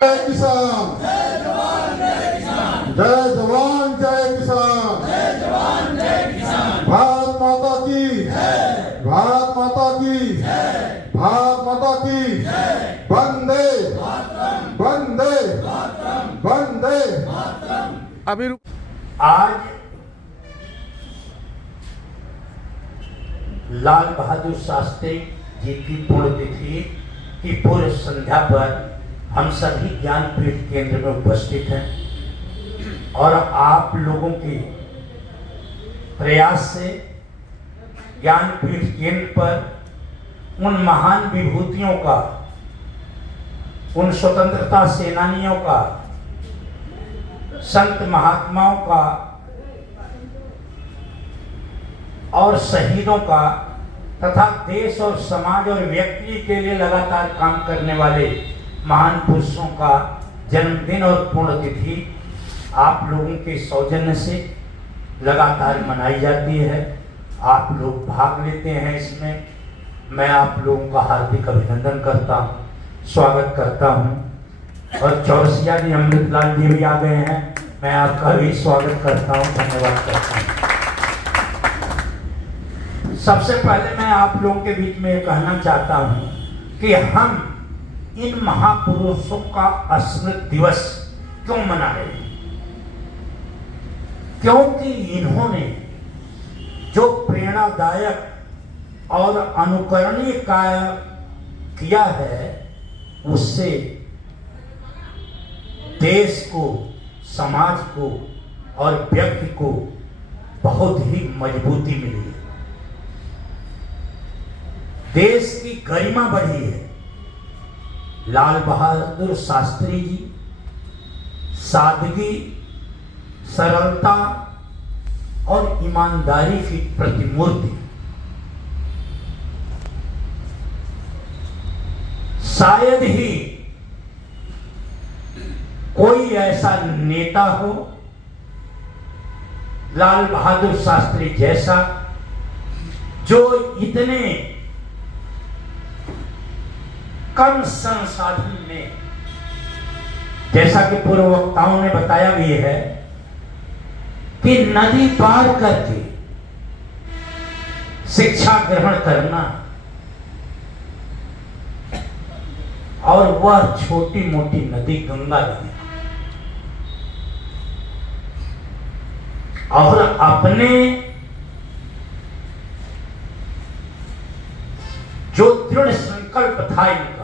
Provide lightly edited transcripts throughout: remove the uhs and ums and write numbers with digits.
जय किसान, जय जवान जय किसान, भारत माता की, भारत माता की, भारत माता की, वंदे वंदे वंदे। अभी आज लाल बहादुर शास्त्री जी की पुण्यतिथि की पूर्व संध्या पर हम सभी ज्ञानपीठ केंद्र में उपस्थित हैं और आप लोगों के प्रयास से ज्ञानपीठ केंद्र पर उन महान विभूतियों का, उन स्वतंत्रता सेनानियों का, संत महात्माओं का और शहीदों का तथा देश और समाज और व्यक्ति के लिए लगातार काम करने वाले महान पुरुषों का जन्मदिन और पुण्यतिथि आप लोगों के सौजन्य से लगातार मनाई जाती है। आप लोग भाग लेते हैं इसमें। मैं आप लोगों का हार्दिक अभिनंदन करता हूँ, स्वागत करता हूँ। और चौरसिया जी अमृतलाल जी भी आ गए हैं, मैं आपका भी स्वागत करता हूँ, धन्यवाद करता हूँ। सबसे पहले मैं आप लोगों के बीच में कहना चाहता हूँ कि हम इन महापुरुषों का स्मृति दिवस क्यों मना रहे हैं? क्योंकि इन्होंने जो प्रेरणादायक और अनुकरणीय कार्य किया है उससे देश को, समाज को और व्यक्ति को बहुत ही मजबूती मिली है। देश की गरिमा बढ़ी है। लाल बहादुर शास्त्री जी सादगी, सरलता और ईमानदारी की प्रतिमूर्ति। शायद ही कोई ऐसा नेता हो लाल बहादुर शास्त्री जैसा जो इतने कम संसाधन में, जैसा कि पूर्व वक्ताओं ने बताया भी है कि नदी पार करके शिक्षा ग्रहण करना और वह छोटी मोटी नदी गंगा नदी, और अपने जो दृढ़ संकल्प था, इनका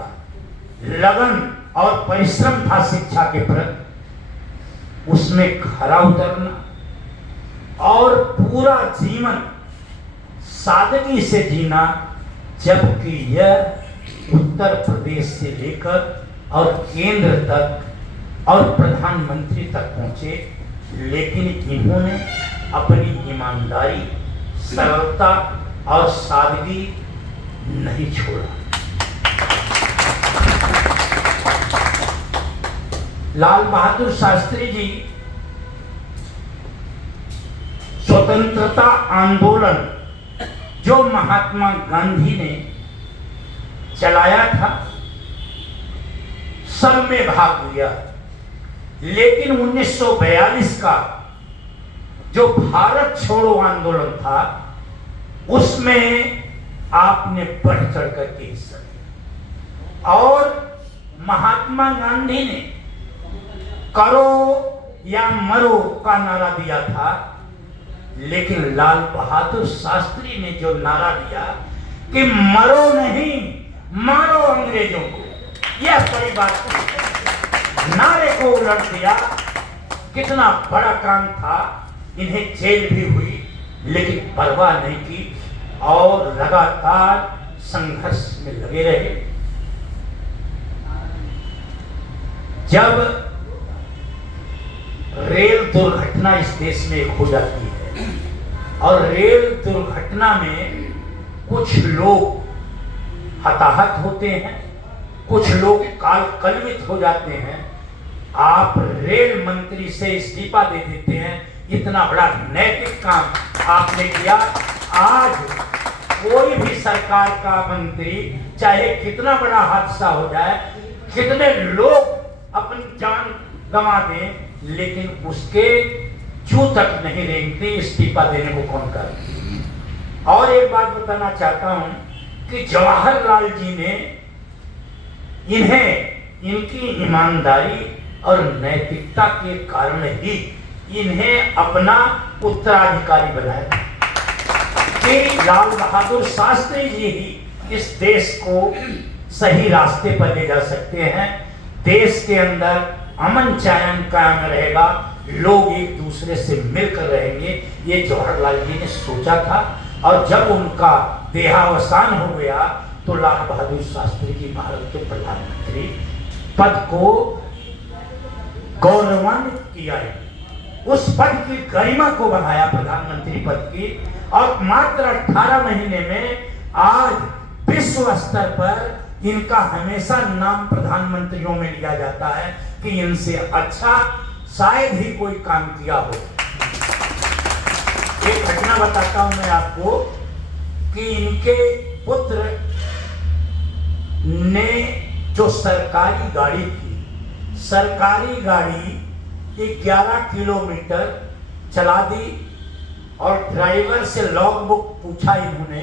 लगन और परिश्रम था शिक्षा के प्रति, उसमें खरा उतरना और पूरा जीवन सादगी से जीना, जबकि यह उत्तर प्रदेश से लेकर और केंद्र तक और प्रधानमंत्री तक पहुंचे, लेकिन इन्होंने अपनी ईमानदारी, सरलता और सादगी नहीं छोड़ा। लाल बहादुर शास्त्री जी स्वतंत्रता आंदोलन जो महात्मा गांधी ने चलाया था, सब में भाग लिया, लेकिन 1942 का जो भारत छोड़ो आंदोलन था उसमें आपने बढ़ चढ़ करके हिस्सा लिया और महात्मा गांधी ने करो या मरो का नारा दिया था, लेकिन लाल बहादुर शास्त्री ने जो नारा दिया कि मरो नहीं मारो अंग्रेजों को, यह बड़ी बात थी। नारे को उलट दिया। कितना बड़ा काम था। इन्हें जेल भी हुई लेकिन परवाह नहीं की और लगातार संघर्ष में लगे रहे। जब रेल दुर्घटना इस देश में एक हो जाती है और रेल दुर्घटना में कुछ लोग हताहत होते हैं, कुछ लोग काल कलवित हो जाते हैं, आप रेल मंत्री से इस्तीफा दे देते हैं। इतना बड़ा नैतिक काम आपने किया। आज कोई भी सरकार का मंत्री, चाहे कितना बड़ा हादसा हो जाए, कितने लोग अपनी जान गंवा दें, लेकिन उसके जू तक नहीं रेंगते इस्तीफा देने को कौन कर। और एक बात बताना चाहता हूं कि जवाहरलाल जी ने इन्हें इनकी ईमानदारी और नैतिकता के कारण ही इन्हें अपना उत्तराधिकारी बनाया कि लाल बहादुर शास्त्री जी ही इस देश को सही रास्ते पर ले जा सकते हैं। देश के अंदर अमन चैन कायम रहेगा, लोग एक दूसरे से मिलकर रहेंगे, ये जवाहरलाल जी ने सोचा था। और जब उनका देहावसान हो गया तो लाल बहादुर शास्त्री जी भारत के प्रधानमंत्री पद को गौरवान्वित किया, उस पद की गरिमा को बढ़ाया प्रधानमंत्री पद की। और मात्र 18 महीने में आज विश्व स्तर पर इनका हमेशा नाम प्रधानमंत्रियों में लिया जाता है कि इनसे अच्छा शायद ही कोई काम किया हो। एक घटना बताता हूं मैं आपको कि इनके पुत्र ने जो सरकारी गाड़ी थी, सरकारी गाड़ी 11 किलोमीटर चला दी और ड्राइवर से लॉग बुक पूछा इन्होंने,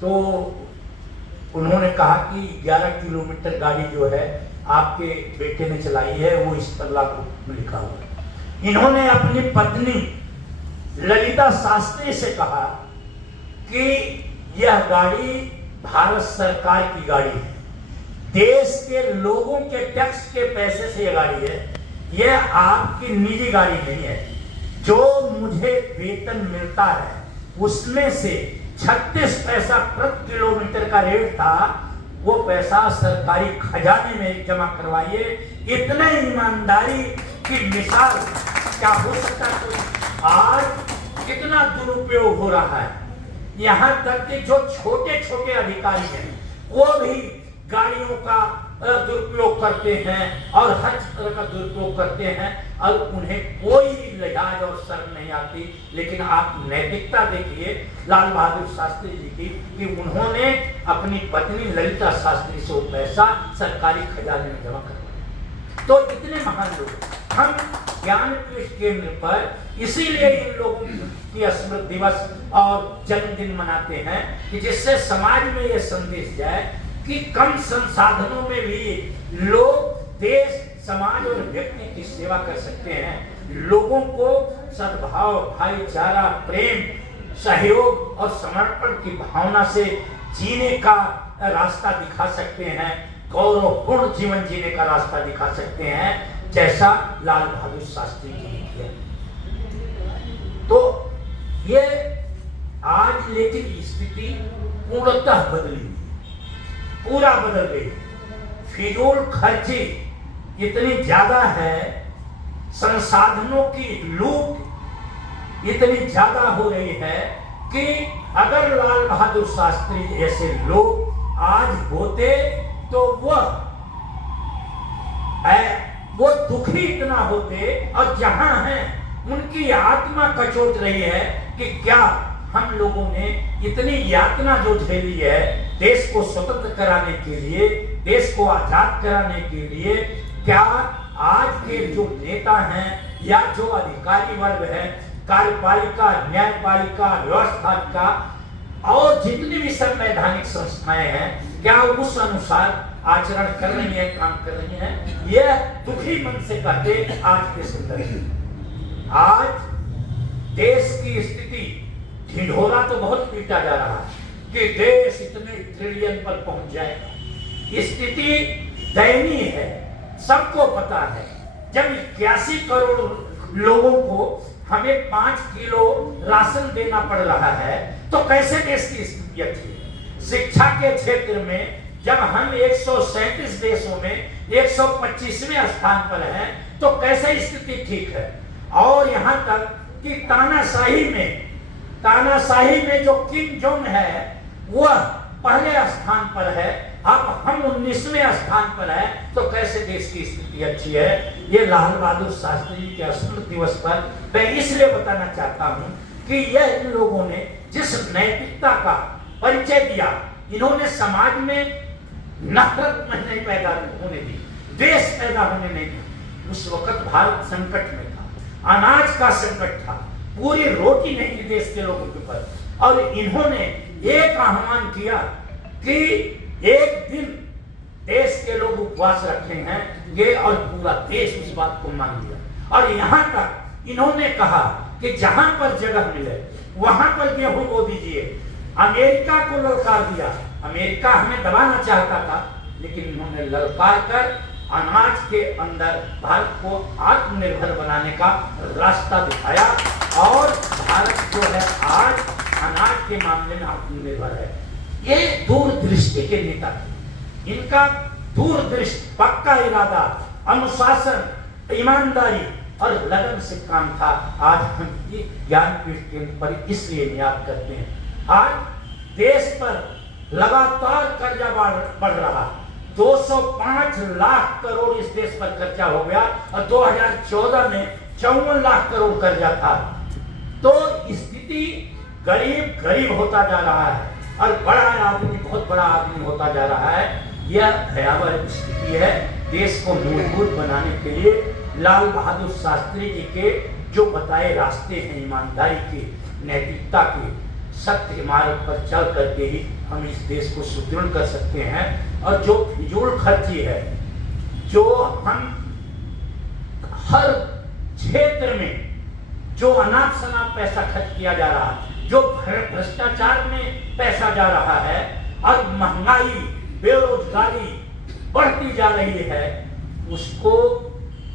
तो उन्होंने कहा कि 11 किलोमीटर गाड़ी जो है आपके बेटे ने चलाई है, वो इस पर लॉग बुक में लिखा हुआ है। इन्होंने अपनी पत्नी ललिता शास्त्री से कहा कि यह गाड़ी भारत सरकार की गाड़ी है, देश के लोगों के टैक्स के पैसे से यह गाड़ी है, यह आपकी निजी गाड़ी नहीं है। जो मुझे वेतन मिलता है उसमें से 36 पैसा प्रति किलोमीटर का रेट था, वो पैसा सरकारी खजाने में जमा करवाइए। इतने ईमानदारी की मिसाल क्या हो सकता है? तो आज कितना दुरुपयोग हो रहा है, यहाँ तक कि जो छोटे छोटे अधिकारी हैं वो भी गाड़ियों का दुरुपयोग करते हैं और हर तरह का दुरुपयोग करते हैं और उन्हें कोई लिहाज और शर्म नहीं आती। लेकिन आप नैतिकता देखिए लाल बहादुर शास्त्री जी की कि उन्होंने अपनी पत्नी ललिता शास्त्री से वो पैसा सरकारी खजाने में जमा करवाया। तो इतने महान लोग हम ज्ञानपीठ केंद्र पर इसीलिए इन लोगों की स्मृति दिवस और जन्मदिन मनाते हैं कि जिससे समाज में ये संदेश जाए कि कम संसाधनों में भी लोग देश, समाज और व्यक्ति की सेवा कर सकते हैं। लोगों को सद्भाव, भाईचारा, प्रेम, सहयोग और समर्पण की भावना से जीने का रास्ता दिखा सकते हैं, गौरवपूर्ण जीवन जीने का रास्ता दिखा सकते हैं, जैसा लाल बहादुर शास्त्री जी ने किया। तो ये आज लेकिन स्थिति पूर्णतः बदली, पूरा बदल गई। फिजूल खर्ची इतनी ज्यादा है, संसाधनों की लूट इतनी ज्यादा हो रही है कि अगर लाल बहादुर शास्त्री जैसे लोग आज होते तो वो दुखी इतना होते, और जहां हैं उनकी आत्मा कचोट रही है कि क्या हम लोगों ने इतनी यातना जो झेली है देश को स्वतंत्र कराने के लिए, देश को आजाद कराने के लिए, क्या आज के जो नेता हैं या जो अधिकारी वर्ग है, कार्यपालिका, न्यायपालिका, व्यवस्थापिका और जितनी भी संवैधानिक संस्थाएं हैं, क्या उस अनुसार आचरण कर रही है, काम कर रही हैं? यह दुखी मन से कहते आज के संदर्भ में। आज देश की स्थिति, ढिंढोरा तो बहुत पीटा जा रहा है कि देश इतने ट्रिलियन पर पहुंच जाएगा। स्थिति दयनीय है, सबको पता है। जब 81 करोड़ लोगों को हमें 5 किलो राशन देना पड़ रहा है तो कैसे देश की स्थिति अच्छी है? शिक्षा के क्षेत्र में जब हम 137 देशों में 125वें स्थान पर हैं तो कैसे स्थिति ठीक है? और यहाँ तक कि तानाशाही में जो किम जोंग है वह पहले स्थान पर है, अब हम 19वें स्थान पर है, तो कैसे देश की स्थिति अच्छी है? ये लाल बहादुर शास्त्री जी के स्मृति दिवस पर मैं इसलिए बताना चाहता हूं कि यह इन लोगों ने जिस नैतिकता का परिचय दिया, इन्होंने समाज में नफरत नहीं पैदा होने दी, देश पैदा होने नहीं दिया। उस वक्त भारत संकट में था, अनाज का संकट था, पूरी रोटी नहीं थी देश के लोगों के ऊपर। और इन्होंने एक आह्वान किया कि एक दिन देश के लोग उपवास रखे हैं ये, और पूरा देश उस बात को मान लिया। और यहाँ तक इन्होंने कहा कि जहां पर जगह मिले वहां पर गेहूं बो दीजिए। अमेरिका को ललकार दिया, अमेरिका हमें दबाना चाहता था, लेकिन इन्होंने ललकार कर अनाज के अंदर भारत को आत्मनिर्भर बनाने का रास्ता दिखाया। और भारत जो है आज अनाज के मामले में आत्मनिर्भर है। ये दूरदृष्टि के नेता थे, इनका दूरदृष्टि, पक्का इरादा, अनुशासन, ईमानदारी और लगन से काम था। आज हम ये ज्ञानपीठ केंद्र पर इसलिए याद करते हैं। आज देश पर लगातार कर्जा बढ़ रहा, 205 लाख करोड़ इस देश पर कर्जा हो गया, और 2014 में 54 लाख करोड़ कर्जा था। तो स्थिति गरीब होता जा रहा है, और बड़ा आदमी बहुत बड़ा आदमी होता जा रहा है। यह भयावह स्थिति है। देश को मजबूत बनाने के लिए लाल बहादुर शास्त्री जी के जो बताए रास्ते हैं, ईमानदारी के, नैतिकता के, सत्य मार्ग पर चल करके ही हम इस देश को सुदृढ़ कर सकते हैं। और जो फिजूल खर्ची है, जो हम हर क्षेत्र में जो अनाप शनाप पैसा खर्च किया जा रहा है, जो भ्रष्टाचार में पैसा जा रहा है, और महंगाई, बेरोजगारी बढ़ती जा रही है, उसको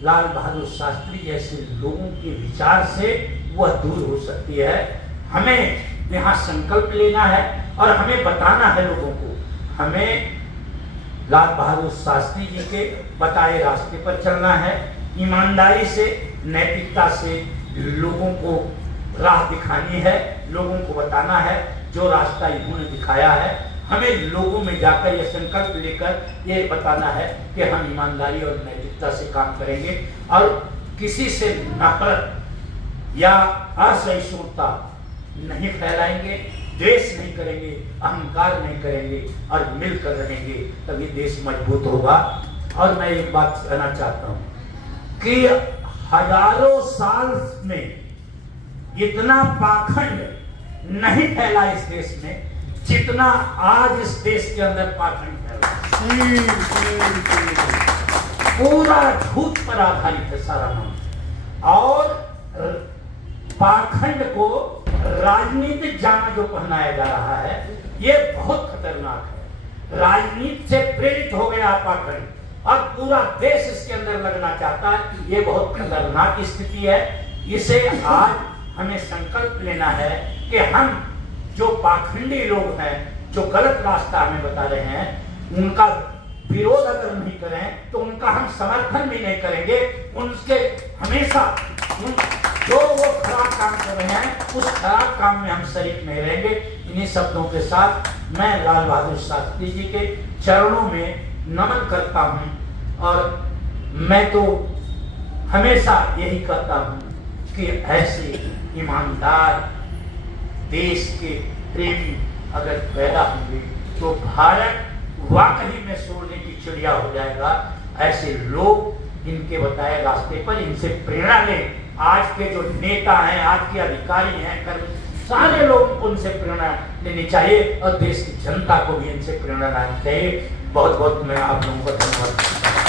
लाल बहादुर शास्त्री जैसे लोगों के विचार से वह दूर हो सकती है। हमें यहाँ संकल्प लेना है और हमें बताना है लोगों को, हमें लाल बहादुर शास्त्री जी के बताए रास्ते पर चलना है। ईमानदारी से, नैतिकता से लोगों को राह दिखानी है, लोगों को बताना है जो रास्ता इन्होंने दिखाया है। हमें लोगों में जाकर यह संकल्प लेकर ये बताना है कि हम ईमानदारी और नैतिकता से काम करेंगे, और किसी से नफरत या असहिष्णुता नहीं फैलाएंगे, द्वेष नहीं करेंगे, अहंकार नहीं करेंगे, और मिलकर रहेंगे, तभी देश मजबूत होगा। और मैं एक बात कहना चाहता हूं कि हजारों साल में इतना पाखंड नहीं फैला इस देश में जितना आज इस देश के अंदर पाखंड फैला। पूरा झूठ पर आधारित है सारा नाम, और पाखंड को राजनीतिक जामा जो पहनाया जा रहा है, ये बहुत खतरनाक है। राजनीति से प्रेरित हो गया पाखंड, अब पूरा देश इसके अंदर लगना चाहता है। ये बहुत खतरनाक स्थिति है। इसे आज हमें संकल्प लेना है कि हम जो पाखंडी लोग हैं, जो गलत रास्ता हमें बता रहे हैं, उनका विरोध अगर नहीं करें तो उनका हम समर्थन भी नहीं करेंगे। उनके हमेशा जो वो खराब काम कर रहे हैं, उस खराब काम में हम शरीक नहीं रहेंगे। इन्हीं शब्दों के साथ मैं लाल बहादुर शास्त्री जी के चरणों में नमन करता हूं, और मैं तो हमेशा यही कहता हूं कि ऐसे ईमानदार देश के प्रेमी अगर पैदा होंगे तो भारत वाकई में सोने की चिड़िया हो जाएगा। ऐसे लोग इनके बताए रास्ते पर, इनसे प्रेरणा लें। आज के जो नेता हैं, आज के अधिकारी हैं, सारे लोग उनसे प्रेरणा लेनी चाहिए, और देश की जनता को भी इनसे प्रेरणा लेनी चाहिए। बहुत बहुत मैं आप लोगों को धन्यवाद।